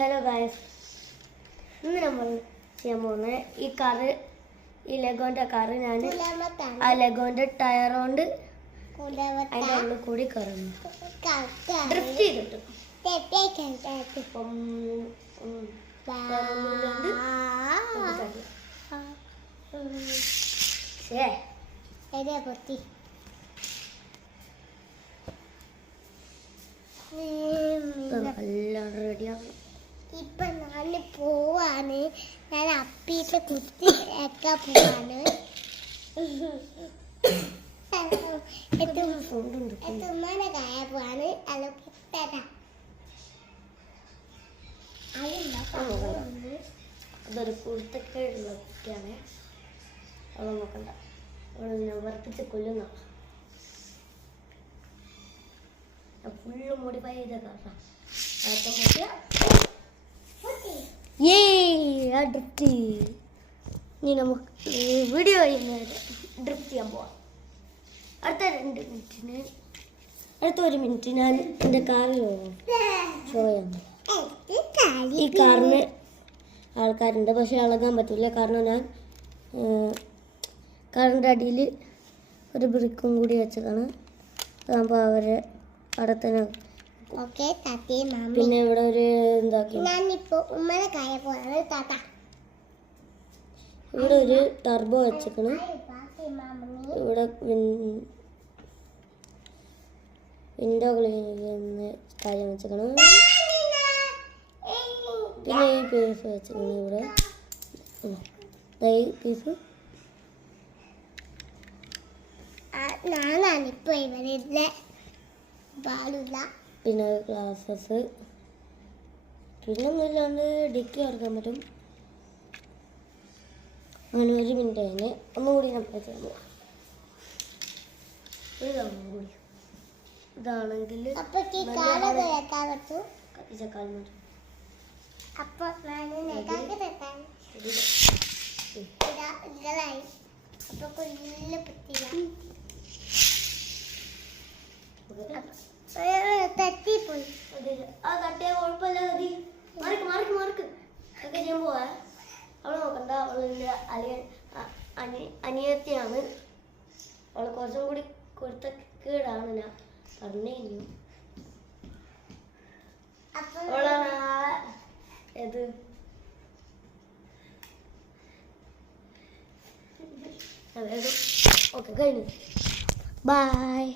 Hello guys, ഇന്ന് നമ്മൾ ചെയ്യാൻ പോകുന്നത് ഈ ലെഗോന്റെ കാറ് ഞാൻ ആ ലെഗോന്റെ ടയർ കൊണ്ട് അതിൻ്റെ ഉള്ളിൽ കൂടി കയറുന്നു. ഡ്രിഫ്റ്റ് ചെയ്തിട്ട് എല്ലാം റെഡിയാണ്. ഇപ്പൊ നാല് പോവാണ്. ഞാൻ അപ്പീട്ട് കുത്തി വെക്കാൻ പോവാണ്. തുമ്മാനെ കായ പോവാണ്. അത് കുത്തതാ അതൊരു കുരുത്തക്കേടുള്ള കുട്ടിയാണ്. അവൾ നോക്കണ്ട, അവളെ വർത്തിച്ച് കൊല്ലുന്ന ഫുള്ള് മോഡിഫൈ ചെയ്ത കാറാ. ഡ്രിഫ്റ്റ്. ഇനി നമുക്ക് വീഡിയോ ഡ്രിഫ്റ്റ് ചെയ്യാൻ പോവാം. അടുത്ത 1 മിനിറ്റ് ഞാൻ എൻ്റെ കാറിൽ ഷോ ചെയ്യാൻ പോവാം. ഈ കാറിന് ആൾക്കാരുണ്ട്, പക്ഷെ ഇളകാൻ പറ്റില്ല. കാരണം ഞാൻ കാറിൻ്റെ അടിയിൽ ഒരു ബ്രിക്കും കൂടി വെച്ചതാണ്. അതാകുമ്പോൾ അവരെ അവിടെ തന്നെ. പിന്നെ ഇവിടെ ഒരു ഇവിടെ ഒരു ടർബോ വെച്ചേക്കണം. ഇവിടെ വിൻഡോ ക്ലീനിങ് കാര്യം വെച്ചേക്കണം. പിന്നെ ഈ പീസ് വെച്ചേക്കണം. ഇവിടെ ഈ പീസ് പിന്നെ ഗ്ലാസസ്. പിന്നെ ഒന്നുമില്ലാണ്ട് ഡിക്കി ഇറക്കാൻ പറ്റും. അങ്ങനെ 1 മിനിറ്റ് കഴിഞ്ഞ് ഒന്നുകൂടി നമ്മൾ ചെയ്യാൻ പോവാം. ഇതാണെങ്കിൽ തട്ടിപ്പോയി. ആ തട്ടിയാൽ കുഴപ്പമില്ല. മാർക്ക് ഒക്കെ ചെയ്യാൻ പോവാ. അവൾ നോക്കണ്ട, അവളെൻ്റെ അനിയത്തിയാണ്. അവൾ കുറച്ചും കൂടി കുരുത്തക്കേടാണ്. ഞാൻ പറഞ്ഞു കഴിഞ്ഞു. അവളാണ് ഏത് ഓക്കെ കഴിഞ്ഞു. ബൈ.